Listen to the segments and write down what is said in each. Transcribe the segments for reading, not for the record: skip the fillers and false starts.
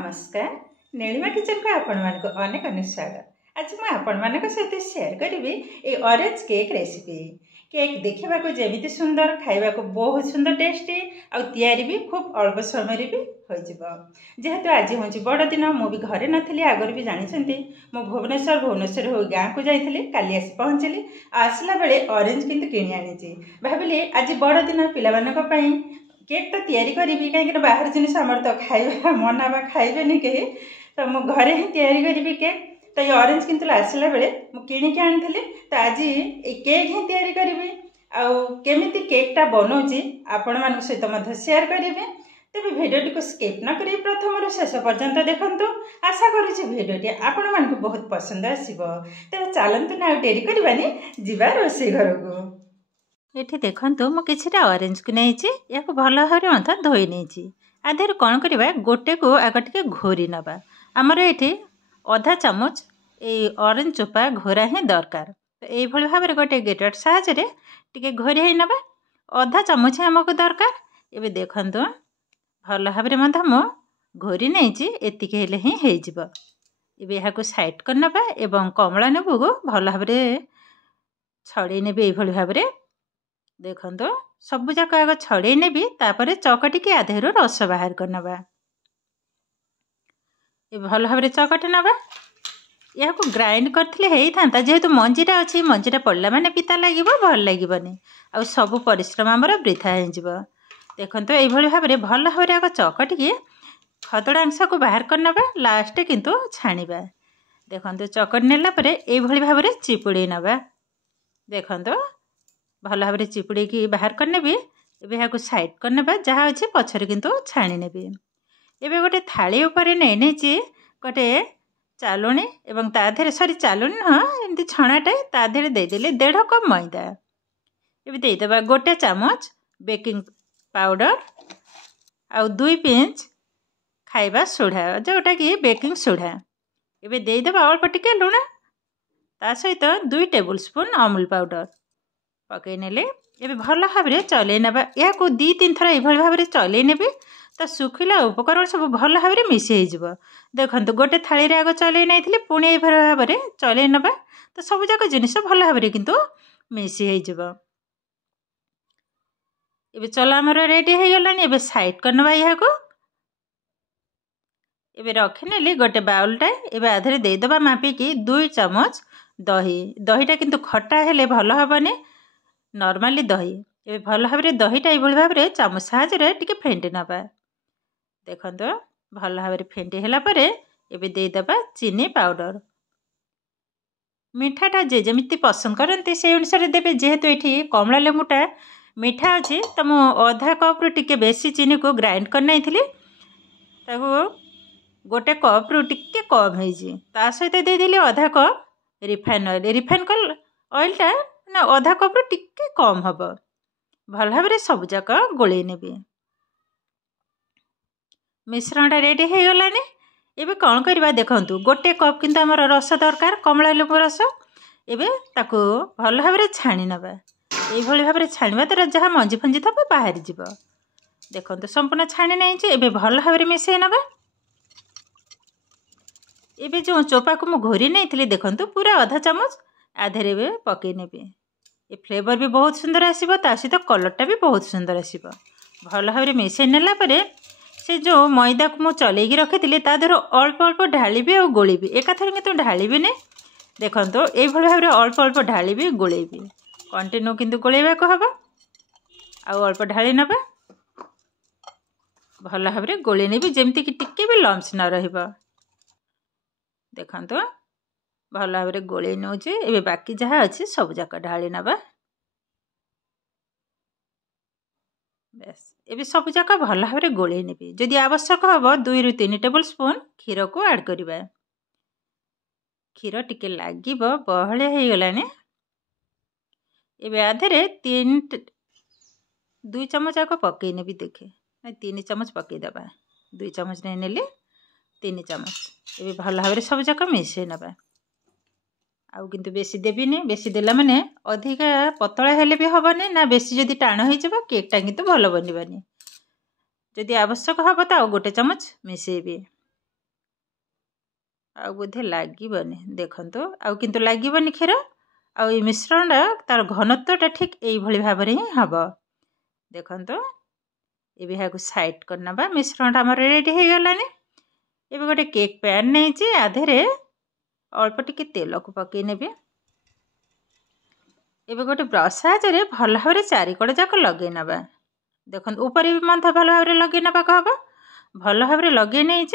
नमस्कार नीलिमा किचन को आपण मानक अनेक अनेक स्वागत। आज मैं आपण मानक सहित शेयर करी ए ऑरेंज केक रेसिपी। केक देखा जमी सुंदर खाइबा को बहुत सुंदर टेस्टी आउ तैयारी भी खूब अल्प समय भी हो जेहेतु आज हूँ बड़ दिन मुझे घरे नी आगर भी जानते मु भुवनेश्वर हो गाँव को जाइली काली आसी पहुँचली आसला बेले ऑरेंज किंतु किणी आनी भाविली आज बड़ दिन पिला केक तो तैयारी करी कहीं बाहर जिन आमर तो खाइबा मना बा खाइबेनि कहीं तो मु घरे ही तैयारी करी केक तो ये ऑरेंज किंतु आसला बेले मु किणी के आनी तो आज ये केक ही तैयारी करी केमिति केकटा बनाऊँगी आपण मान सहित शेयर करी तेज भिडियोटी को स्किप न करी प्रथम शेष पर्यंत देखंतु। आशा करुँच भिडियोटी आपण मानक बहुत पसंद आसो तेज चलतु ना डेरी करवानी जीवा रोषे घर को। ये देखु मुझे ऑरेंज को नहीं या भल भाव धोई नहीं आधे कौन करवा गोटे को आग टे घोरी नवा आमर ये अधा चामच ये ऑरेंज चोपा घोरा ही दरकार तो ये भाव में गोटे ग्रेटर साहाय्य टे घोरी ही नवा अधा चामच आमको दरकार। ये देखु भल भाव में मु घोरी नहीं एतिक ही यहाँ साइड कर नवा एवं कमला नेबू को भल भाव छड़े ने ये भाव में देखो सबू जाक आग छड़े नेबी तापर चकटिकी आधेर रस बाहर कर नवा ये भल भाव चकटी नवा या ग्राइंड करते था जेहेतु मंजीरा अच्छी मंजीरा पड़ला माने पिता लगे भल लगेनि आ सबू परिश्रम आमर वृथा हो। देखो ये भाव में भल भाव आग चकटिकी खदड़ा अंश को बाहर कर नवा लास्ट किंतु छाणीबा देखो चकटी नेला ये भाव में चिपुड़ी नवा देखो भल भाव चिपुड़ी की बाहर करने यहाँ साइड करने जहाँ अच्छे पछरे किंतु छाणी ने एवं गोटे थाली उपर नहीं गोटे चालुणी एवं ताधे सरी चालुणी हाँ एमती छणाटे ताधे देदेले 1.5 कप मैदा ये देदेबा गोटे चामच बेकिंग पाउडर आ 2 पिंच खाइबा सोडा जोटा कि बेकिंग सोडा ये देदेबा अल्प टिके लुण ता सहित 2 टेबुल स्पून अमूल पाउडर पकई नेले ये भल भाव में चल ना या 2-3 थर ये भाव में चल ने तो सुखिला उपकरण सब भल भाव में मिसई देखो गोटे थाली आग चल नहीं पुणी ये भाव में चल ना तो सब जाक जिनिस भल भाव में किंतु मिसई ये चल आमर रेडी हो गला साइड करना यहाँ ये रखिनेली गोटे बाउलटा ये आधे देदेबा मापिकी 2 चामच दही दहीटा किंतु खट्टा हेले भल हेनी नॉर्मली दही ये भल भाव में दहीटा ये भाव में चामच साहाय्य टिके फेंटी नवा देखो भल भाव में फेंटी है देदेबा चीनी पाउडर मीठाटा जे जमी पसंद करते से अनुसार देवे जेहेतु ये कमला लेंबूटा मीठा अच्छी तो मु अधा कप रु टिके बेसी चीनी को ग्राइंड कर नहीं गोटे कप रु टिके कम हो सहित देदेली अधा कप रिफाइन ऑयलटा ना अधा कप रु टिके कम हम भल भाव सब जाक गोले नेबी मिश्रणटा रेडी हो गलानी एबे कौन करवा देखु गोटे कप किंतु आमर रस दरकार कमला लेबू रस एबे ताकू भल भाव छाणी नवा ये भाव में छाणवा द्वारा जहाँ मंजी फंजी थब बाहर जीव देखो संपूर्ण छाणी नहीं एबे भल भाव में मिसई नवा एबे जो चोपा को मु घोरी नहीं देखो पूरा अधा चामच आधे पकई नेबी ये फ्लेवर भी बहुत सुंदर आसो सहित कलरटा भी बहुत सुंदर आसो भल भाव में मिसई नेला से जो मैदा को मुझे चलैकी रखी तादर अल्प अल्प ढाली और गोली एकाथर कितु ढाली नहीं देखो ये भाव में अल्प अल्प ढाली गोली कंटिन्यू किंतु गोलेबा को हम आउ अल्प ढाली नवा भल भाव में गोली नेबी जमती कि टिके भी लम्स न रहिबा देखो भल भाव में गोले नौचे ए बाकी जहाँ अच्छे सब जाक ढाली नवा बेस ये सब जाक भल भाव में गोले नेबी जदि आवश्यक हम 2-3 टेबुल स्पून क्षीर को ऐड करवा क्षीर टिके लगे बहलिया हो गलानी ये आधे 2 चामच आग पकई नेबी देखे 3 चामच पकईदबा 2 चामच नहीं नेली 3 चामच ये भल भाव में सब जाक मिसई नवा आउ किंतु बेसी देवीनि बेसी देला माने अधिका पतला हेले भी हेनी ना बेसी जदि टाण हो केकटा किंतु भल बनवानी जदि आवश्यक हम तो गोटे चामच मिसेबी आउ बोधे लागबनी देखंतु आउ किंतु लागबनी क्षीर आउ ये मिश्रणटा तार घनत्वटा ठीक यही भाव में ही हम देखंतु ये यहाँ साइड करना मिश्रणटा आम रेडी हो गलानी एबे गोटे केक पैन नहीं आधे अल्प टिके तेल को पकई नेबे एबे गोटे ब्रश साहाय्य भल भाव चारिकड़ जाक लगे नबा देखो ऊपर भी मत भल भाव लगे नबा हम भल भाव लगे नहीं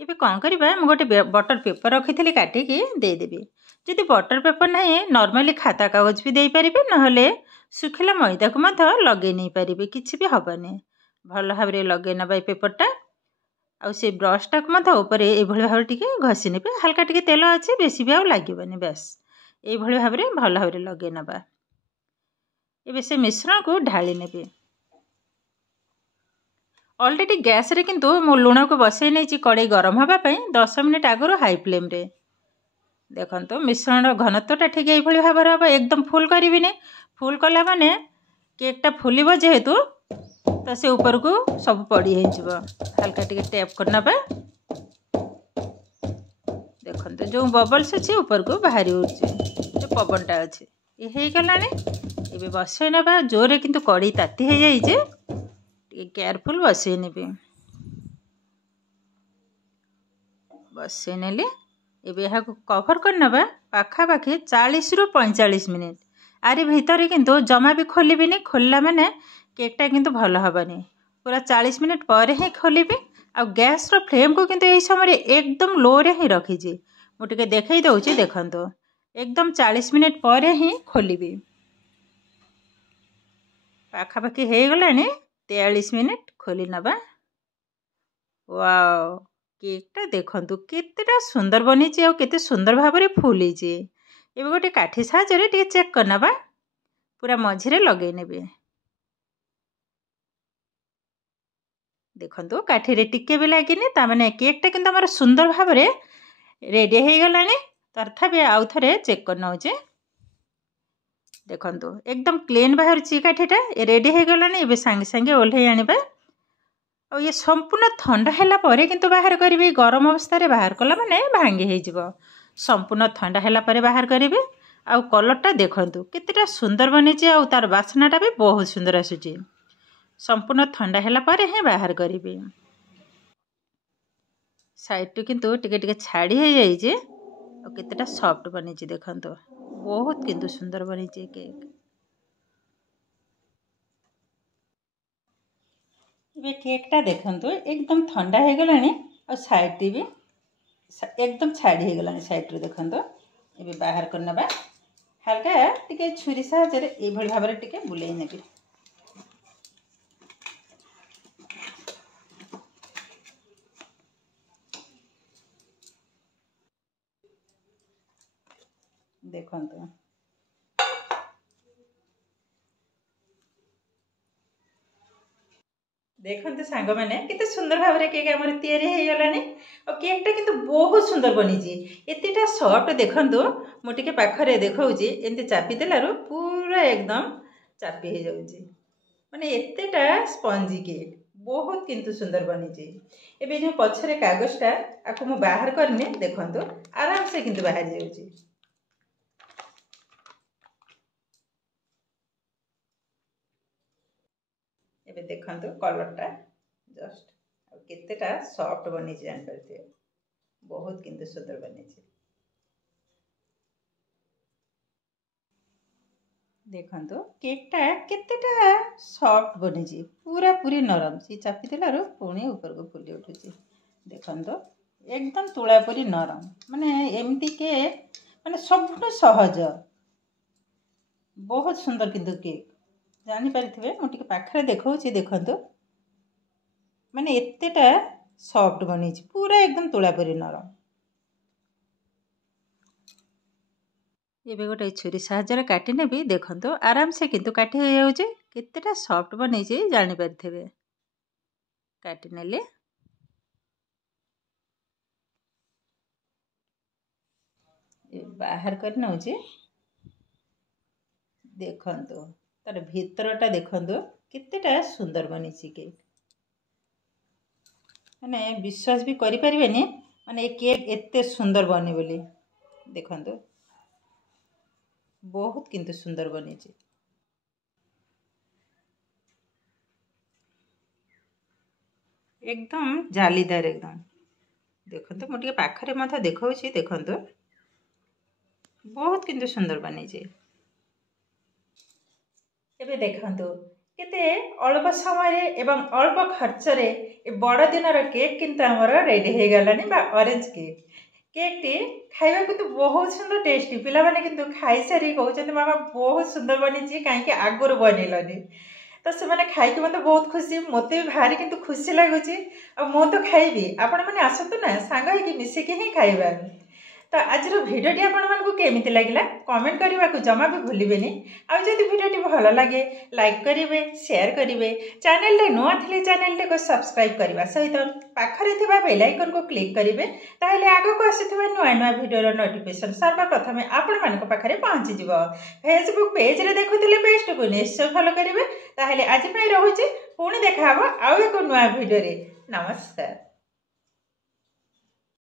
एबे कौन करबा मु गोटे बटर पेपर रखी काटिकी देदेवी जदि बटर पेपर ना नॉर्मली खाता कागज भी दे पारे ना सुखिला मैदा को मत लगे नहीं पारे किसी भी हेनी भल भाव लगे नबा पेपरटा आउ से ब्रशटा को मत ऊपर ये भाव टी घसी ने हल्का टी तेल अच्छे बेसी भी आगे बेस ये भाव में भल भाव लगे नबा एबे से मिश्रण को ढाली ने ऑलरेडी गैस रे किंतु मो लुण को बसई नहीं कड़े गरम हाँपाई 10 मिनिट आगु हाई फ्लेम रे देखो मिश्रण घनत्वटा ठीक ये भाव हम एकदम फुल करी फुल कला माने केकटा फुलब जेहेतु तो से ऊपर को सब पड़ी हल्का टी टैप करना देखो जो बबल्स अच्छे ऊपर को बाहरी जो पवनटा अच्छे ये गला ये बसई ना जोरे किंतु कड़ी ताती हो जाइए केयरफुल बसई ने बसई नेली एबे यहाँ कभर करना पाखापाखि 40 रु 45 मिनिट आरे भितर किंतु जमा भी खोलबी खोलला माने केकटा किंतु भल हेनी पूरा 40 मिनिट पर ही खोलबी आ गैस रो फ्लेम को किंतु यही समय एकदम लो रे ही रखी मुझे देखई दौची देखंतु एकदम 40 मिनिट पर ही खोलबी पाखापाखि हो गला 43 मिनिट खोली नबा वाओ केकटा देखंतु केतेटा सुंदर बनी आ केते सुंदर भाव में फुली एबे गोटे काठी साहाय्य टे चेक करना पूरा मझिरे लगे नेबे देखंतु काठी रे टिके भी लगिनी तामाने केकटा किंतु हमर सुंदर भाव में रेडी हो गलानी तथापि आउ थे चेक कर नौचे देखंतु एकदम क्लीन बाहर काठीटा रेडी हो गलानी एबे सांगे सांगे ओल्हे आनिबा और ये संपूर्ण ठंडा हैला परे किंतु बाहर करी गरम अवस्था रे बाहर कला माने भांगी हो जिवो संपूर्ण ठंडा हैला परे बाहर करी आउ कलरटा देखंतु केतेटा सुंदर बनी आउ तार बासनाटा भी बहुत सुंदर आसुची संपूर्ण ठंडा हैला परे ही बाहर करी साइड टू किंतु टिके टिके छाड़ी हो जाइए और केतेटा सॉफ्ट बनी देखंतु बहुत किंतु सुंदर बनी केक ये केकटा देखंतु एकदम ठंडा हो गलानी और साइड भी एकदम छाड़ी हो गलानी साइड रू देखंतु ये बाहर करना हल्का टिके छुरी साहाय्य ये भाव में टिके बुलाई नेबी देखंतु देखते सांग मैंने केते सुंदर भाव में केक आमर तैयारी हो गलानी और केकटा किंतु बहुत सुंदर बनी एतेटा सॉफ्ट देखंतु मुझे पाखरे देखौची एमती चापी देलारू पूरा एकदम चापी हो जाउची माने एतेटा स्पंजी केक बहुत किंतु सुंदर बनी एबे जो पछरे कागजटा आको मु बाहर करने देखंतु आराम से किंतु बाहर जाउची एबे देखंतु कलरटा जस्ट केतेटा सॉफ्ट बनी जान पारते बहुत किंतु सुंदर बनी देखंतु केकटा केतेटा सॉफ्ट बनी पूरा पूरी नरम सी चापी देलारू पुणी ऊपर को फुली उठुची देखंतु एकदम तुला परी नरम माने एमती के माने सबठु सहज बहुत सुंदर किंतु केक जानी पारिथिबे मु टिके पाखरे देखौची देखंतु माने एतेटा सॉफ्ट बनी पूरा एकदम तुला परी नरम एबे गोटे छुरी साहाय्य काटी नेबी देखंतु आराम से किंतु काटी हो जाउची केतेटा सॉफ्ट बनी जानी पारिथिबे काटी नेले बाहर कर नउची देखंतु तार भीतरटा देखंतु केतेटा सुंदर बनी केक माने विश्वास भी करि परिबेनी माने ये केक एते सुंदर बने बोली देखंतु बहुत किंतु सुंदर बनी एकदम जालीदार एकदम देखंतु मो टिके पाखरे मथा देखौछि देखंतु बहुत किंतु सुंदर बनी एबे देखंतु केते अल्प समय एवं अल्प खर्च रे ए बड़ दिनर केक किंतु हमर रेडी हे गलानी बा ऑरेंज केक केक टी खाइबा को तो बहुत सुंदर टेस्टी पिला माने किंतु खाई सारी कहउछन मामा बहुत सुंदर बनी छी काहे के आगुर बनेलनी तो से माने खाई के मते बहुत खुशी मते भी भारी किंतु खुशी लागुची आ मो तो खाइबी आपण माने आसतु ना सांग हे कि मिसे के ही खाइबा तो आज भिडियोटी आपको केमी लगे कमेंट करने को जमा भी भूलें आउ जब भिडियोटी भल लगे लाइक करेंगे शेयर करेंगे चैनल नुआ थे चैनल को सब्सक्राइब करने सहित पाखरे बेल आइकन को क्लिक करेंगे ताहले आगक आसुवा नुआ नुआ भिडियोर नोटिफिकेशन सर्वप्रथम आपण मानक पाखरे पहुँचीज फेसबुक पेज रे देखुले पेज को निश्चय फॉलो करेंगे ताहले आज रोचे पुणी देखा आउ एक नुआ भिडियो नमस्कार।